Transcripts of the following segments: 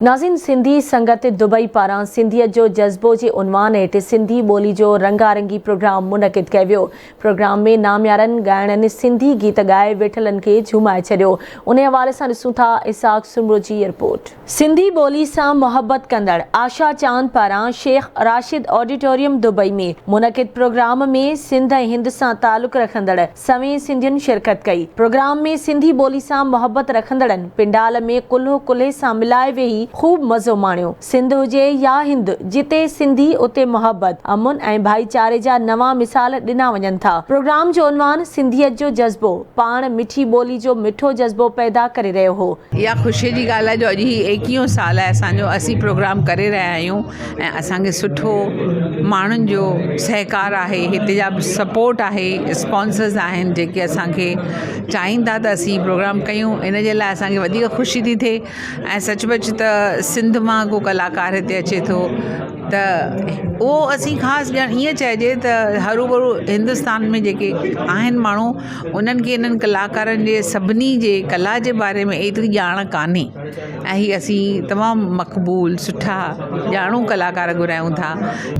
नाज़रीन, सिंधी संगत दुबई पारां सिंधियत जो जज़्बो जे उनवान हेठि सिंधी ॿोली जो रंगारंगी प्रोग्राम मुनक़िद कयो वियो। प्रोग्राम में नामयारनि ॻाइणनि सिंधी गीत ॻाए वेठलनि खे झुमाए छॾियो। उन हवाले सां ॾिसूं था इसाक सुमरो जी रिपोर्ट। सिंधी ॿोली सां मोहब्बत कंदड़ आशा चांद पारां शेख राशिद ऑडिटोरियम दुबई में मुनक़िद प्रोग्राम में सिंध ऐं हिंद सां तालुक रखंदड़ सवें सिंधियुनि शिरकत कई। प्रोग्राम में सिंधी ॿोली सां मोहब्बत रखंदड़नि पिंडाल में कुल्हो कुल्हे सां मिलाए वेही खूब मज़ो माणियो। सिंध हुजे या हिंद, जिते सिंधी उते मोहब्बत, अमुन ऐं भाईचारे जा नवां मिसाल ॾिना वञनि था। प्रोग्राम जो उनवान सिंधियत जो जज़्बो पाण मिठी ॿोली जो मिठो जज़्बो पैदा करे रहियो हो। इहा ख़ुशी जी ॻाल्हि आहे जो अॼु ही 21 साल आहे असांजो असीं प्रोग्राम करे रहिया आहियूं ऐं असांखे सुठो माण्हुनि जो सहकार आहे, हिते जा सपोर्ट आहे, स्पॉन्सर्स आहिनि जेके असांखे चाहींदा त असीं प्रोग्राम कयूं। इन जे लाइ असांखे वधीक ख़ुशी थी थिए ऐं सचमुच त सिंध मां को कलाकार हिते अचे थो त उहो असीं ख़ासि ॼण ईअं चइजे त हरू भरू हिंदुस्तान में जेके आहिनि माण्हू उन्हनि खे इन्हनि कलाकारनि जे सभिनी जे कला जे बारे में एतिरी ॼाण कान्हे ऐं हीअ असीं तमामु मक़बूल सुठा ॼाणू कलाकार घुरायूं था।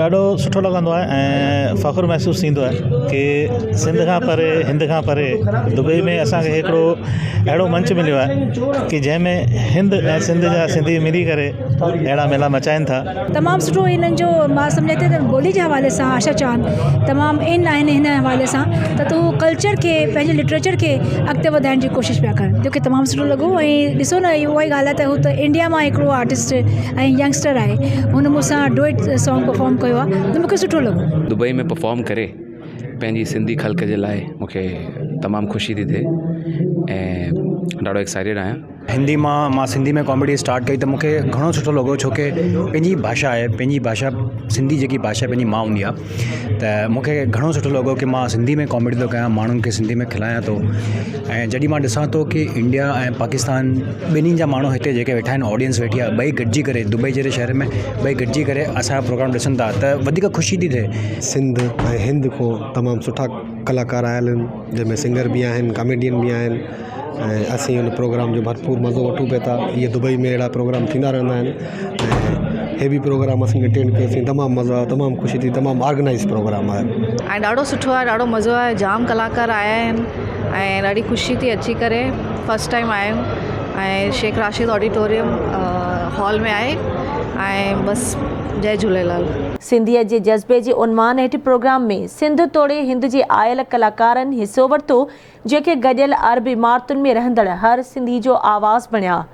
ॾाढो सुठो लॻंदो आहे ऐं फ़ख़ुरु महसूसु थींदो आहे कि सिंध खां परे हिंद खां परे दुबई में असांखे हिकिड़ो अहिड़ो मंच मिलियो आहे कि जंहिंमें हिंद ऐं सिंध जा सिंधी मिली करे अहिड़ा मेला मचाइनि था। तमामु सुठो इन्हनि जो मां सम्झे थी त ॿोली जे हवाले सां आशा चांद तमामु इन आहिनि हिन हवाले सां त तूं कल्चर खे पंहिंजे लिटरेचर खे अॻिते वधाइण जी कोशिशि पिया कर, जो कि तमामु सुठो लॻो। ऐं ॾिसो न उहा ई ॻाल्हि आहे त हू त इंडिया मां हिकिड़ो आर्टिस्ट ऐं यंगस्टर आहे, हुन मूंसां डुएट सॉन्ग परफॉर्म कयो आहे त मूंखे सुठो लॻो। दुबई में परफॉर्म करे पंहिंजी सिंधी ख़ल्क़ जे लाइ मूंखे तमामु ख़ुशी थी थिए ऐं ॾाढो एक्साइटेड आहियां। हिंदी मां सिंधी में कॉमेडी स्टार्ट कई त मूंखे घणो सुठो लॻो, छो कि पंहिंजी भाषा आहे, पंहिंजी भाषा सिंधी जेकी भाषा पंहिंजी मां हूंदी आहे त मूंखे घणो सुठो लॻो कि मां सिंधी में कॉमेडी थो कयां, माण्हुनि खे सिंधी में खिलायां थो। ऐं जॾहिं मां ॾिसां थो कि इंडिया ऐं पाकिस्तान ॿिन्हिनि जा माण्हू हिते जेके वेठा आहिनि, ऑडियंस वेठी आहे, ॿई गॾिजी करे दुबई जहिड़े शहर में ॿई गॾिजी करे असांजो प्रोग्राम ॾिसनि था त वधीक ख़ुशी थी थिए। सिंध ऐं हिंद खां तमामु सुठा कलाकार आयल आहिनि, जंहिंमें सिंगर बि आहिनि, कॉमेडियन बि आहिनि ऐं असीं हुन प्रोग्राम जो भरपूर मज़ो वठूं पिया था। इहे दुबई में अहिड़ा प्रोग्राम थींदा रहंदा आहिनि ऐं हे बि प्रोग्राम असीं अटेंड कयोसीं। तमामु मज़ो आहे, तमामु ख़ुशी थी, तमामु ऑर्गेनाइज़ प्रोग्राम आहे ऐं ॾाढो सुठो आहे, ॾाढो मज़ो आहे। जाम कलाकार आया आहिनि ऐं ॾाढी ख़ुशी थी अची करे। फस्ट टाइम आहियूं ऐं शेख राशिद ऑडिटोरियम हॉल में आहे ऐं बसि जय झूलेलाल। सिंधियत जे जज़्बे जे उनवान हेठि प्रोग्राम में सिंध तोड़े हिंद जे आयल कलाकारनि हिसो वरितो, जेके गॾियल अरब इमारतुनि में रहंदड़ हर सिंधी जो आवाज़ बणिया।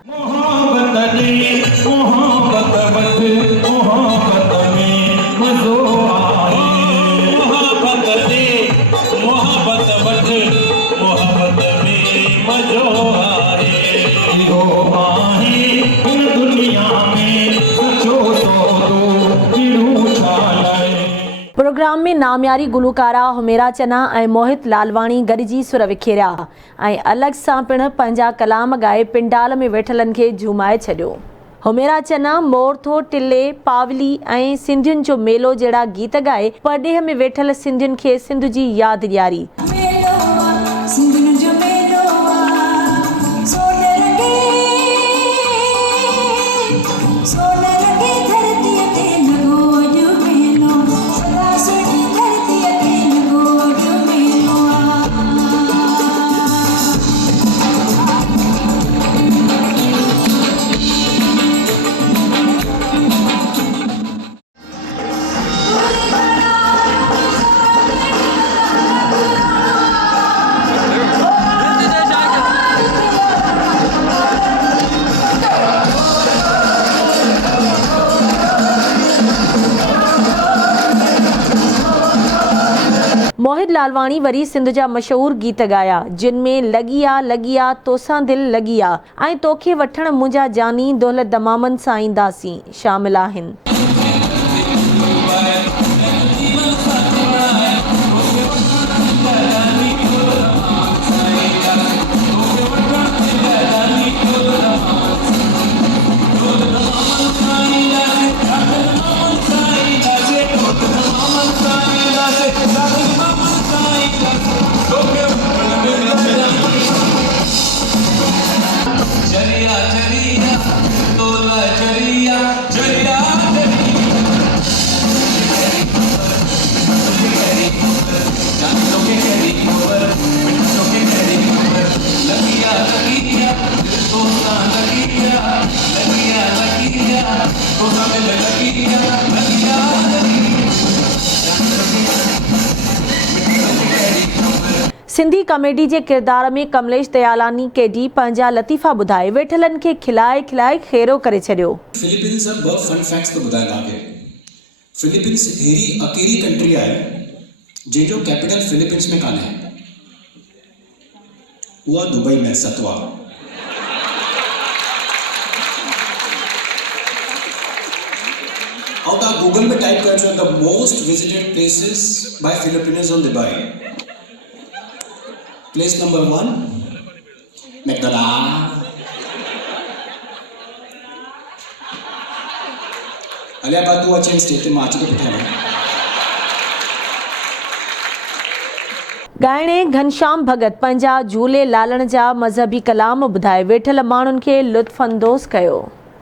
प्रोग्राम में नामयारी गुलकारा हुमेरा चना ऐं मोहित लालवाणी गॾिजी सुर विखेरिया ऐं अलॻि सां पिणु पंहिंजा कलाम ॻाए पिंडाल में वेठलनि खे झुमाए छॾियो। हुमेरा चना मोरथो टिले पावली ऐं सिंधियुनि जो मेलो जहिड़ा गीत ॻाए परॾेह में वेठल सिंधियुनि खे सिंध जी यादि ॾियारी। मोहित लालवाणी वरी सिंध जा मशहूर गीत गाया, जिन में लगी आ तोसां दिल लगी आ ऐं तोखे वठण मुंहिंजा जानी दौलत दमामन सां ईंदासीं शामिल आहिनि। चरिया तोला चरिया सिंधी कॉमेडी जे किरदार में कमलेश दयालानी केडी पंहिंजा लतीफ़ा ॿुधाए वेठलनि खे खिलाए खिलाए खेरो करे छॾियो। फिलीपींस जा ॿ फन फैक्ट्स थो ॿुधायां तव्हांखे। फिलीपींस अहिड़ी अकेली कंट्री आहे जंहिंजो कैपिटल फिलीपींस में कान्हे, उहा दुबई में सतवा। और तव्हां गूगल में टाइप कयो the most visited places by Filipinos on Dubai. Place number 1 McDonald. अलिया बात तू अचें स्टेट में अच के पुठियां। ॻाइणे घनश्याम भगत पंहिंजा झूले लालण जा मज़हबी कलाम ॿुधाए वेठल माण्हुनि खे लुत्फ़ अंदोज़ कयो।